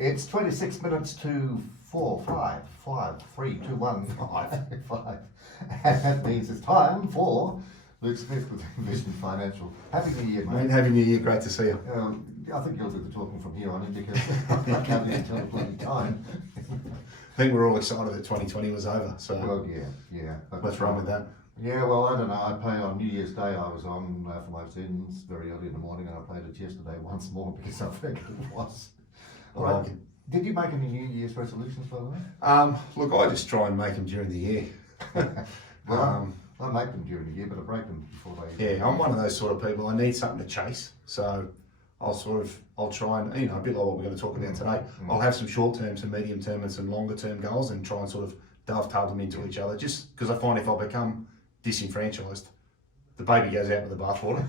It's 26 minutes to 4, 5, 5, 3, 2, 1, 5, 5. And that means it's time for Luke Smith with Vision Financial. Happy New Year, mate. Happy New Year, great to see you. I think you'll do the talking from here on in because I can't even tell bloody time. I think we're all excited that 2020 was over, so Well, yeah. let's run with that. Yeah, well, I don't know. I pay on New Year's Day. I was on for my sins very early in the morning, and I played it yesterday once more because I figured it was. All right. Did you make any New Year's resolutions, by the way? Look, I just try and make them during the year. Well, I make them during the year, but I break them before they. Yeah, I'm one of those sort of people. I need something to chase, so I'll try and, a bit like what we're going to talk about today. I'll have some short-term, some medium-term, and some longer-term goals, and try and sort of dovetail them into each other. Just because I find if I become disenfranchised, the baby goes out with the bathwater.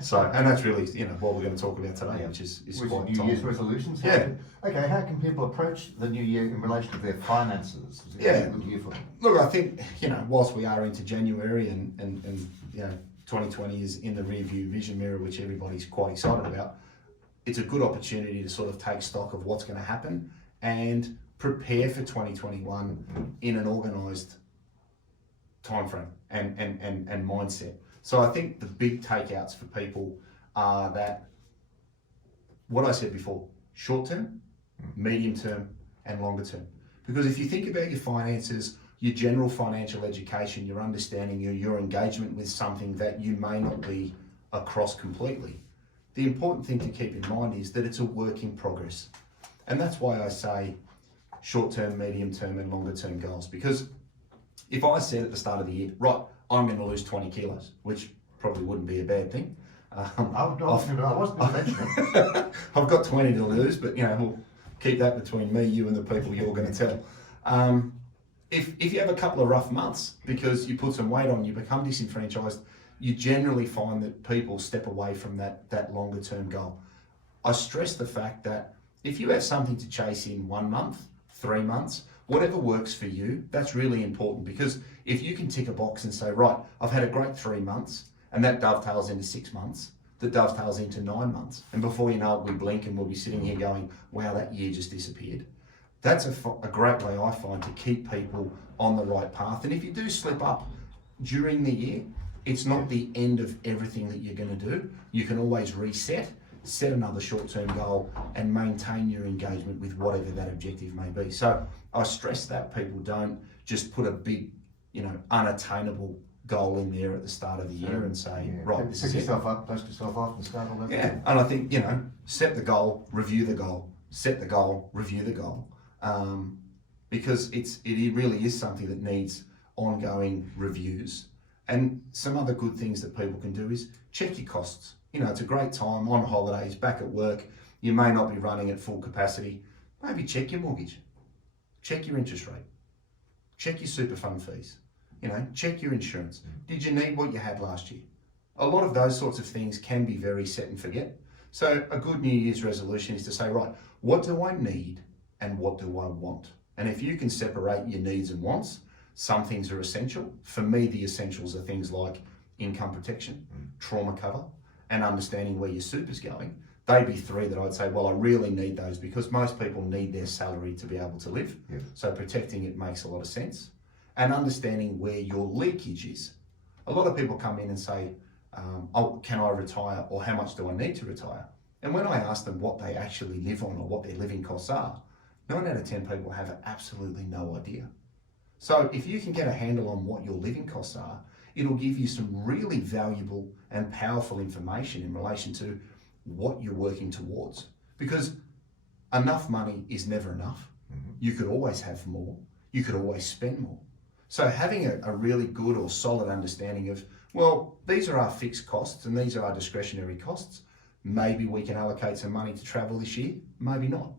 So, and that's really, what we're going to talk about today, which is quite New Year's resolutions. Yeah. Okay, how can people approach the new year in relation to their finances? Is it a good year for them? Look, I think, whilst we are into January and 2020 is in the rear-view vision mirror, which everybody's quite excited about, it's a good opportunity to sort of take stock of what's going to happen and prepare for 2021 in an organised timeframe and mindset. So I think the big takeouts for people are that, what I said before, short term, medium term, and longer term. Because if you think about your finances, your general financial education, your understanding, your engagement with something that you may not be across completely, the important thing to keep in mind is that it's a work in progress. And that's why I say short-term, medium-term, and longer-term goals. Because if I said at the start of the year, right, I'm going to lose 20 kilos, which probably wouldn't be a bad thing. I wasn't going to mention it. I've got 20 to lose, but we'll keep that between me, you, and the people you're going to tell. If you have a couple of rough months because you put some weight on, you become disenfranchised, you generally find that people step away from that longer term goal. I stress the fact that if you have something to chase in 1 month, 3 months, whatever works for you, that's really important, because if you can tick a box and say, right, I've had a great 3 months, and that dovetails into 6 months, that dovetails into 9 months, and before you know it, we blink and we'll be sitting here going, wow, that year just disappeared. That's a great way, I find, to keep people on the right path. And if you do slip up during the year, it's not the end of everything that you're going to do. You can always reset, set another short-term goal, and maintain your engagement with whatever that objective may be. So I stress that people don't just put a big, unattainable goal in there at the start of the year and say, right, this is it. Dust yourself up and start all over. Yeah, and I think, set the goal, review the goal, set the goal, review the goal. Because it really is something that needs ongoing reviews. And some other good things that people can do is check your costs. It's a great time on holidays, back at work. You may not be running at full capacity. Maybe check your mortgage, check your interest rate, check your super fund fees, check your insurance. Did you need what you had last year? A lot of those sorts of things can be very set and forget. So a good New Year's resolution is to say, right, what do I need and what do I want? And if you can separate your needs and wants, some things are essential. For me, the essentials are things like income protection, trauma cover, and understanding where your super's going. They'd be three that I'd say, well, I really need those, because most people need their salary to be able to live. Yep. So protecting it makes a lot of sense. And understanding where your leakage is. A lot of people come in and say, can I retire, or how much do I need to retire? And when I ask them what they actually live on or what their living costs are, 9 out of 10 people have absolutely no idea. So if you can get a handle on what your living costs are, it'll give you some really valuable and powerful information in relation to what you're working towards. Because enough money is never enough. You could always have more. You could always spend more. So having a really good or solid understanding of, well, these are our fixed costs and these are our discretionary costs. Maybe we can allocate some money to travel this year, maybe not.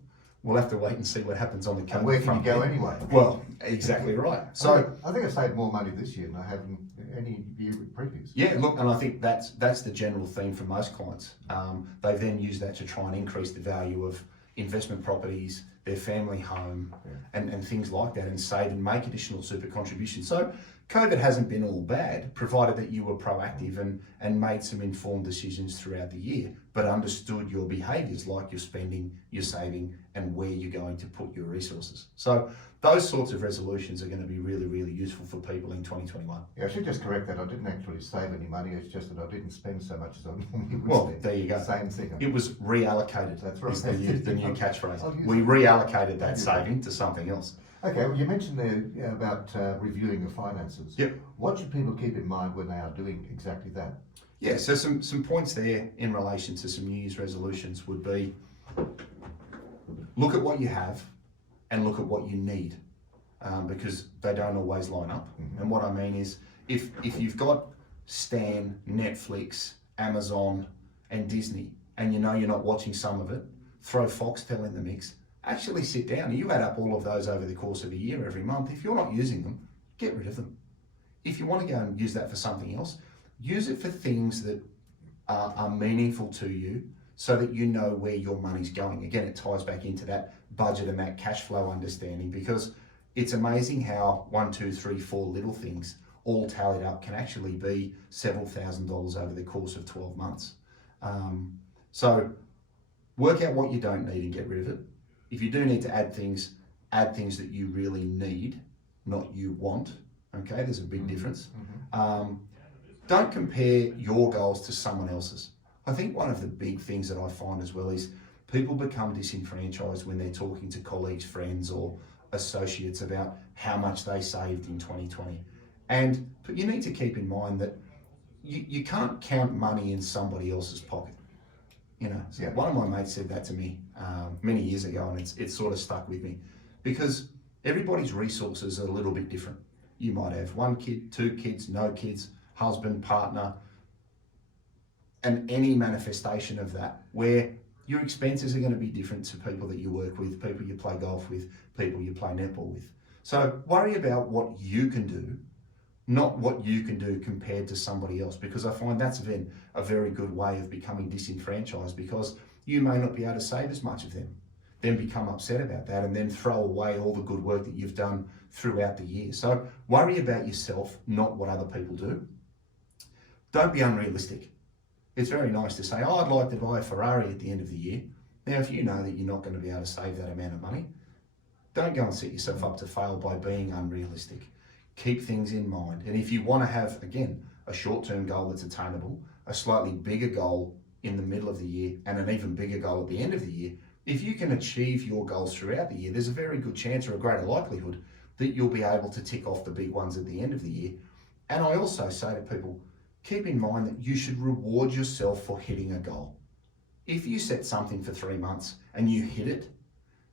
We'll have to wait and see what happens on the COVID. And where can you go anyway? Well, exactly right. So I think I've saved more money this year than I have in any year previous. Yeah, look, and I think that's the general theme for most clients. They then use that to try and increase the value of investment properties, their family home, and things like that, and save and make additional super contributions. So COVID hasn't been all bad, provided that you were proactive and made some informed decisions throughout the year, but understood your behaviours, like your spending, your saving, and where you're going to put your resources. So those sorts of resolutions are going to be really, really useful for people in 2021. Yeah, I should just correct that. I didn't actually save any money. It's just that I didn't spend so much as I normally would Well, spend. there you go. Same thing. It was reallocated. That's right. Is the new catchphrase. I'll use We it. reallocated that saving to something else. Okay, well, you mentioned there about reviewing your finances. Yep. What should people keep in mind when they are doing exactly that? Yeah, so some points there in relation to some New Year's resolutions would be, look at what you have and look at what you need, because they don't always line up. Mm-hmm. And what I mean is, if you've got Stan, Netflix, Amazon and Disney, and you know you're not watching some of it, throw Foxtel in the mix. Actually sit down. You add up all of those over the course of a year, every month. If you're not using them, get rid of them. If you want to go and use that for something else, use it for things that are meaningful to you so that you know where your money's going. Again, it ties back into that budget and that cash flow understanding, because it's amazing how 1, 2, 3, 4 little things all tallied up can actually be several $1,000s over the course of 12 months. So work out what you don't need and get rid of it. If you do need to add things that you really need, not you want. Okay, there's a big difference. Mm-hmm. Don't compare your goals to someone else's. I think one of the big things that I find as well is people become disenfranchised when they're talking to colleagues, friends, or associates about how much they saved in 2020. But you need to keep in mind that you can't count money in somebody else's pocket. You know, so one of my mates said that to me many years ago, and it's sort of stuck with me, because everybody's resources are a little bit different. You might have 1 kid, 2 kids, no kids, husband, partner, and any manifestation of that, where your expenses are going to be different to people that you work with, people you play golf with, people you play netball with. So worry about what you can do, not what you can do compared to somebody else, because I find that's been a very good way of becoming disenfranchised, because you may not be able to save as much of them, then become upset about that, and then throw away all the good work that you've done throughout the year. So worry about yourself, not what other people do. Don't be unrealistic. It's very nice to say, oh, I'd like to buy a Ferrari at the end of the year. Now, if you know that you're not going to be able to save that amount of money, don't go and set yourself up to fail by being unrealistic. Keep things in mind. And if you want to have, again, a short-term goal that's attainable, a slightly bigger goal in the middle of the year, and an even bigger goal at the end of the year, if you can achieve your goals throughout the year, there's a very good chance, or a greater likelihood, that you'll be able to tick off the big ones at the end of the year. And I also say to people, keep in mind that you should reward yourself for hitting a goal. If you set something for 3 months and you hit it,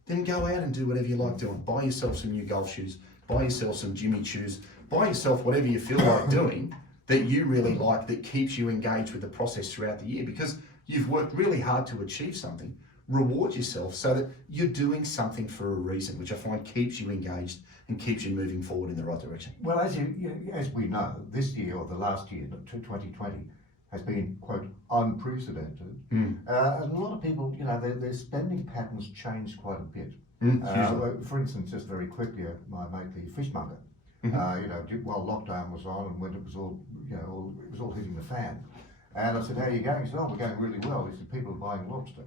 then go out and do whatever you like doing. Buy yourself some new golf shoes, buy yourself some Jimmy Choos, buy yourself whatever you feel like doing that you really like, that keeps you engaged with the process throughout the year, because you've worked really hard to achieve something. Reward yourself so that you're doing something for a reason, which I find keeps you engaged and keeps you moving forward in the right direction. Well, as we know, this year, or the last year, 2020, has been, quote, unprecedented. And a lot of people, their spending patterns changed quite a bit. For instance, just very quickly, my mate, the fishmonger, while lockdown was on and when it was all, it was all hitting the fan. And I said, how are you going? He said, oh, we're going really well. He said, people are buying lobster.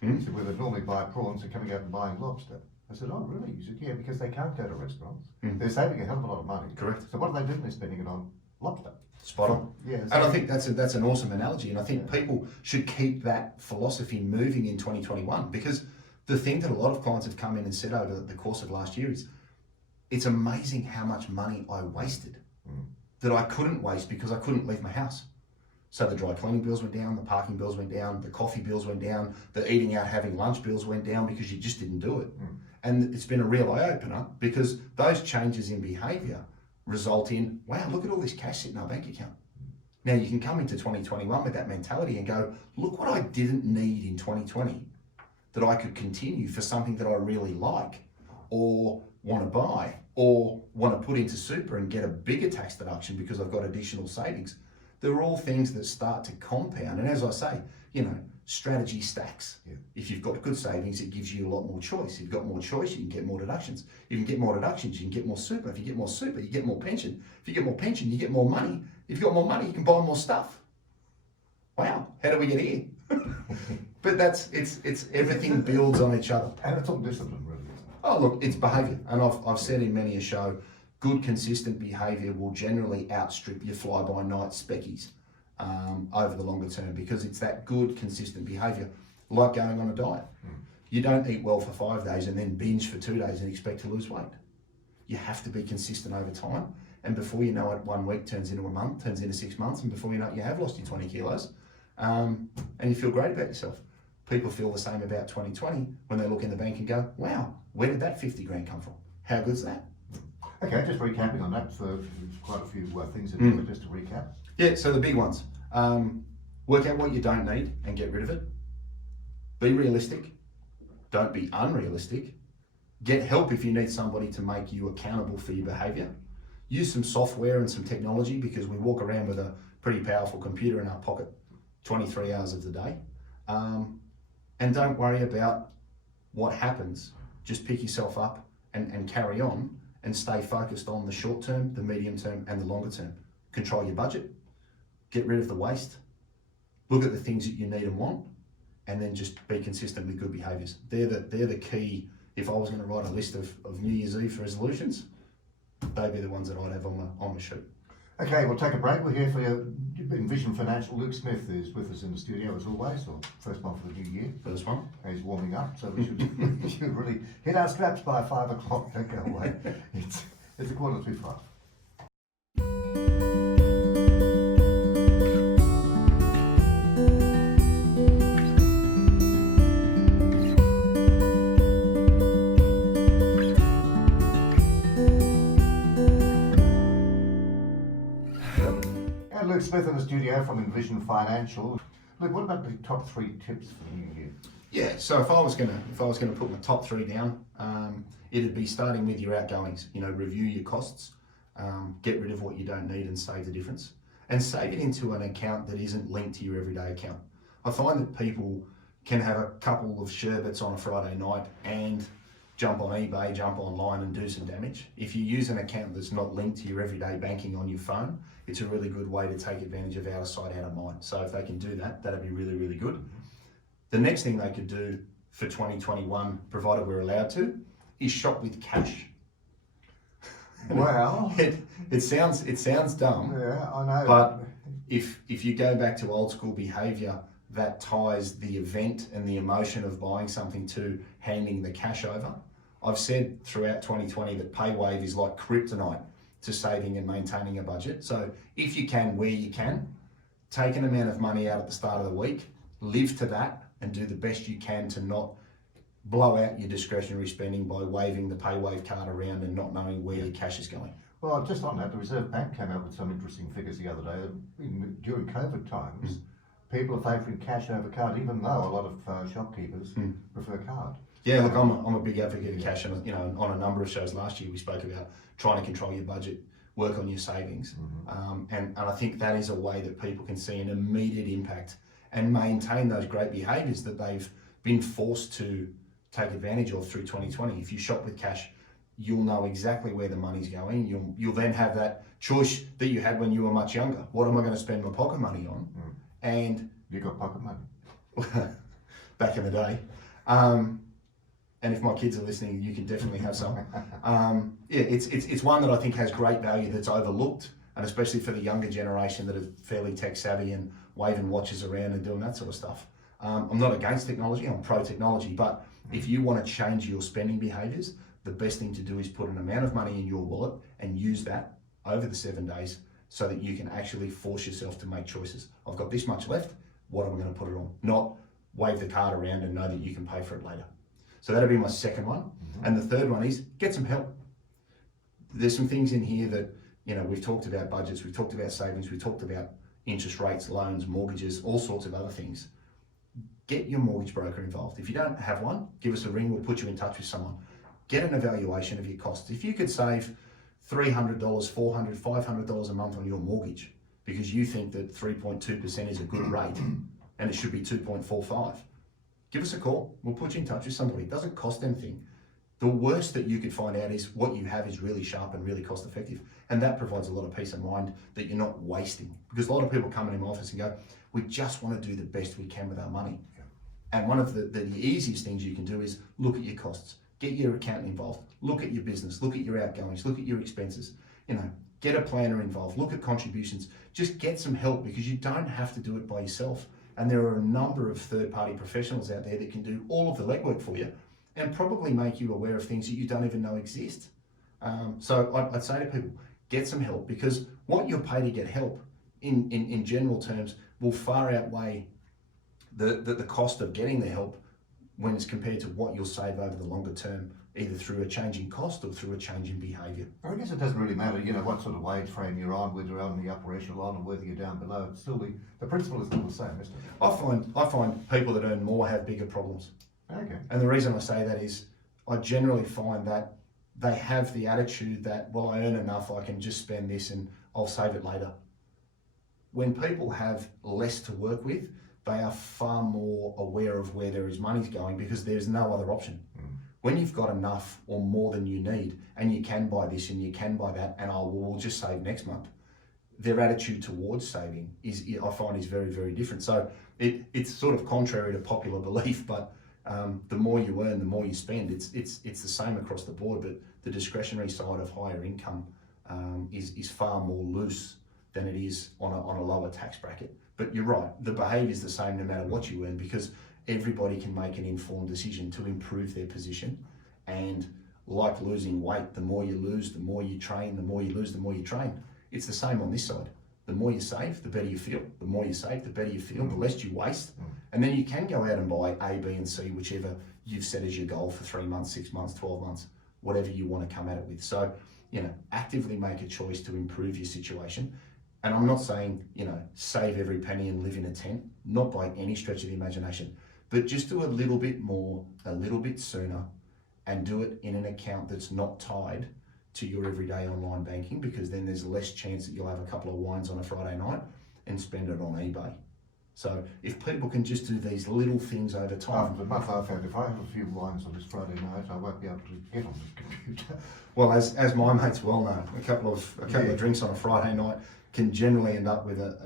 He said, where they normally buy prawns, they're coming out and buying lobster. I said, oh, really? He said, yeah, because they can't go to restaurants. They're saving a hell of a lot of money. Correct. So what are they doing? They're spending it on lobster. Spot on. Yeah, and I think that's an awesome analogy, and I think people should keep that philosophy moving in 2021, because the thing that a lot of clients have come in and said over the course of last year is, it's amazing how much money I wasted that I couldn't waste because I couldn't leave my house. So the dry cleaning bills went down, the parking bills went down, the coffee bills went down, the eating out, having lunch bills went down because you just didn't do it. And it's been a real eye-opener, because those changes in behaviour result in, wow, look at all this cash sitting in our bank account. Now you can come into 2021 with that mentality and go, look what I didn't need in 2020 that I could continue for something that I really like, or want to buy, or want to put into super and get a bigger tax deduction because I've got additional savings. They're all things that start to compound. And as I say, strategy stacks. Yeah. If you've got good savings, it gives you a lot more choice. If you've got more choice, you can get more deductions. You can get more deductions, you can get more super. If you get more super, you get more pension. If you get more pension, you get more money. If you've got more money, you can buy more stuff. Wow, how did we get here? But it's everything builds on each other. And it's all discipline, really, isn't it? Oh, look, it's behaviour. And I've said in many a show, good, consistent behaviour will generally outstrip your fly-by-night speckies over the longer term, because it's that good, consistent behaviour, like going on a diet. You don't eat well for 5 days and then binge for 2 days and expect to lose weight. You have to be consistent over time. And before you know it, 1 week turns into a month, turns into 6 months, and before you know it, you have lost your 20 kilos. And you feel great about yourself. People feel the same about 2020 when they look in the bank and go, wow, where did that 50 grand come from? How good's that? Okay, just recapping on that, so there's quite a few things in there, just to recap. Yeah, so the big ones. Work out what you don't need and get rid of it. Be realistic. Don't be unrealistic. Get help if you need somebody to make you accountable for your behaviour. Use some software and some technology, because we walk around with a pretty powerful computer in our pocket 23 hours of the day. And don't worry about what happens. Just pick yourself up and carry on, and stay focused on the short term, the medium term, and the longer term. Control your budget. Get rid of the waste. Look at the things that you need and want, and then just be consistent with good behaviours. They're the key. If I was going to write a list of New Year's Eve resolutions, they'd be the ones that I'd have on my sheet. Okay, we'll take a break. We're here for your Envision Financial. Luke Smith is with us in the studio as always, so first one for the new year. First one. He's warming up, so we should really hit our straps by 5 o'clock. Don't go away. It's 5:45. Luke Smith in the studio from Envision Financial. Luke, what about the top 3 tips for the new year? Yeah, so if I was gonna put my top 3 down, it'd be starting with your outgoings. Review your costs, get rid of what you don't need, and save the difference. And save it into an account that isn't linked to your everyday account. I find that people can have a couple of sherbets on a Friday night and jump on eBay, jump online and do some damage. If you use an account that's not linked to your everyday banking on your phone, it's a really good way to take advantage of out of sight, out of mind. So if they can do that, that'd be really, really good. The next thing they could do for 2021, provided we're allowed to, is shop with cash. Well, it sounds dumb. Yeah, I know. But if you go back to old school behaviour, that ties the event and the emotion of buying something to handing the cash over. I've said throughout 2020 that PayWave is like kryptonite to saving and maintaining a budget. So if you can, where you can, take an amount of money out at the start of the week, live to that, and do the best you can to not blow out your discretionary spending by waving the PayWave card around and not knowing where your cash is going. Well, just on that, the Reserve Bank came out with some interesting figures the other day. During COVID times, people are favouring cash over card, even though a lot of shopkeepers prefer card. Yeah, look, I'm a big advocate of cash, and on a number of shows last year we spoke about trying to control your budget, work on your savings, and I think that is a way that people can see an immediate impact and maintain those great behaviours that they've been forced to take advantage of through 2020. If you shop with cash, you'll know exactly where the money's going. You'll then have that choice that you had when you were much younger. What am I going to spend my pocket money on? And you got pocket money back in the day. And if my kids are listening, you can definitely have some. It's one that I think has great value that's overlooked, and especially for the younger generation that are fairly tech savvy and waving watches around and doing that sort of stuff. I'm not against technology, I'm pro technology, but if you want to change your spending behaviours, the best thing to do is put an amount of money in your wallet and use that over the 7 days so that you can actually force yourself to make choices. I've got this much left, what am I going to put it on? Not wave the card around and know that you can pay for it later. So that'll be my second one. And the third one is get some help. There's some things in here that, we've talked about budgets, we've talked about savings, we've talked about interest rates, loans, mortgages, all sorts of other things. Get your mortgage broker involved. If you don't have one, give us a ring, we'll put you in touch with someone. Get an evaluation of your costs. If you could save $300, $400, $500 a month on your mortgage because you think that 3.2% is a good rate and it should be 2.45, give us a call. We'll put you in touch with somebody. It doesn't cost anything. The worst that you could find out is what you have is really sharp and really cost effective. And that provides a lot of peace of mind that you're not wasting. Because a lot of people come in my office and go, we just want to do the best we can with our money. And one of the easiest things you can do is look at your costs, get your accountant involved, look at your business, look at your outgoings, look at your expenses, get a planner involved, look at contributions, just get some help, because you don't have to do it by yourself. And there are a number of third-party professionals out there that can do all of the legwork for you and probably make you aware of things that you don't even know exist. So I'd say to people, get some help, because what you'll pay to get help in general terms will far outweigh the cost of getting the help when it's compared to what you'll save over the longer term, either through a change in cost or through a change in behaviour. I guess it doesn't really matter, what sort of wage frame you're on, whether you're on the upper echelon or whether you're down below. It's still the principle is still the same, isn't it? I find people that earn more have bigger problems. Okay. And the reason I say that is I generally find that they have the attitude that, well, I earn enough, I can just spend this and I'll save it later. When people have less to work with, they are far more aware of where there is money's going, because there's no other option. When you've got enough or more than you need, and you can buy this and you can buy that, and we'll just save next month, their attitude towards saving I find is very, very different. So it's sort of contrary to popular belief, but the more you earn, the more you spend. It's the same across the board, but the discretionary side of higher income is far more loose than it is on a lower tax bracket. But you're right, the behaviour is the same no matter what you earn, because everybody can make an informed decision to improve their position. And like losing weight, the more you lose, the more you train, the more you lose, the more you train. It's the same on this side. The more you save, the better you feel. The more you save, the better you feel, the less you waste. And then you can go out and buy A, B, and C, whichever you've set as your goal for 3 months, 6 months, 12 months, whatever you want to come at it with. So, actively make a choice to improve your situation. And I'm not saying, save every penny and live in a tent, not by any stretch of the imagination, but just do a little bit more, a little bit sooner, and do it in an account that's not tied to your everyday online banking, because then there's less chance that you'll have a couple of wines on a Friday night and spend it on eBay. So if people can just do these little things over time. The month I've had, if I have a few wines on this Friday night, I won't be able to get on this computer. Well, as my mates well know, a couple of drinks on a Friday night can generally end up with a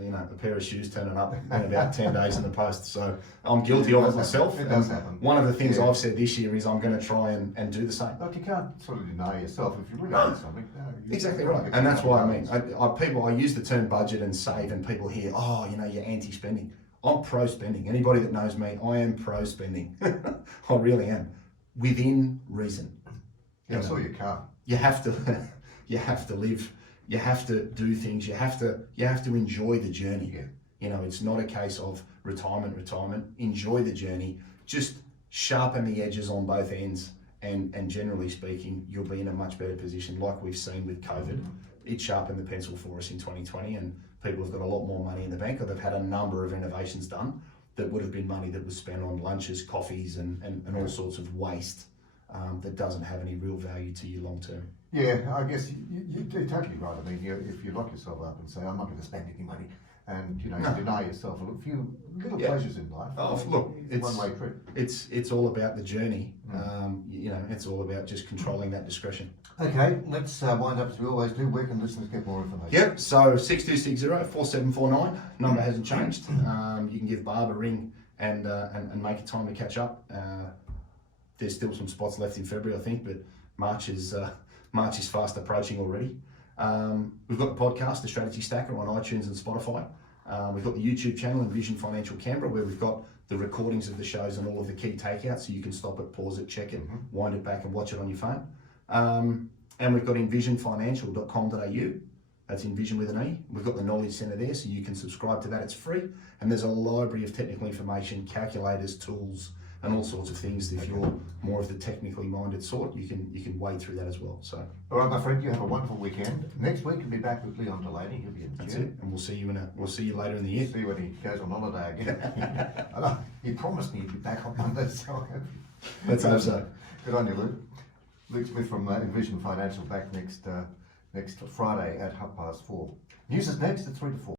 pair of shoes turning up in about 10 days in the post. So I'm guilty of it myself. It does happen. One of the things I've said this year is I'm going to try and do the same. But you can't sort of deny yourself if you really want something. Exactly right. And that's what I mean. I use the term budget and save, and people hear, you're anti-spending. I'm pro-spending. Anybody that knows me, I am pro-spending. I really am. Within reason. Yeah, so you can't. You have to live. You have to do things. You have to enjoy the journey. Yeah. It's not a case of retirement. Enjoy the journey. Just sharpen the edges on both ends, and generally speaking, you'll be in a much better position. Like we've seen with COVID, it sharpened the pencil for us in 2020, and people have got a lot more money in the bank, or they've had a number of innovations done that would have been money that was spent on lunches, coffees, and all sorts of waste that doesn't have any real value to you long term. Yeah, I guess you're totally right. I mean, if you lock yourself up and say, I'm not going to spend any money, and you deny yourself a few little pleasures in life. Oh, look, it's a one-way trip. It's all about the journey. It's all about just controlling that discretion. Okay, let's wind up as we always do. Where can listeners get more information? Yep, so 6260-4749, number hasn't changed. You can give Barb a ring and make a time to catch up. There's still some spots left in February, I think, but March is fast approaching already. We've got the podcast, The Strategy Stacker, on iTunes and Spotify. We've got the YouTube channel, Envision Financial Canberra, where we've got the recordings of the shows and all of the key takeouts, so you can stop it, pause it, check it, wind it back and watch it on your phone. And we've got envisionfinancial.com.au. That's Envision with an E. We've got the Knowledge Centre there, so you can subscribe to that. It's free. And there's a library of technical information, calculators, tools, and all sorts of things. If you're more of the technically minded sort, you can wade through that as well. So, all right, my friend, you have a wonderful weekend. Next week we'll be back with Leon Delaney. He'll be in the That's it, and we'll see you later in the year. See when he goes on holiday again. He promised me he'd be back on Monday, so let's hope so. Good on you, Luke. Luke Smith from Envision Financial back next Friday at 4:30. News is next at 3 to 4.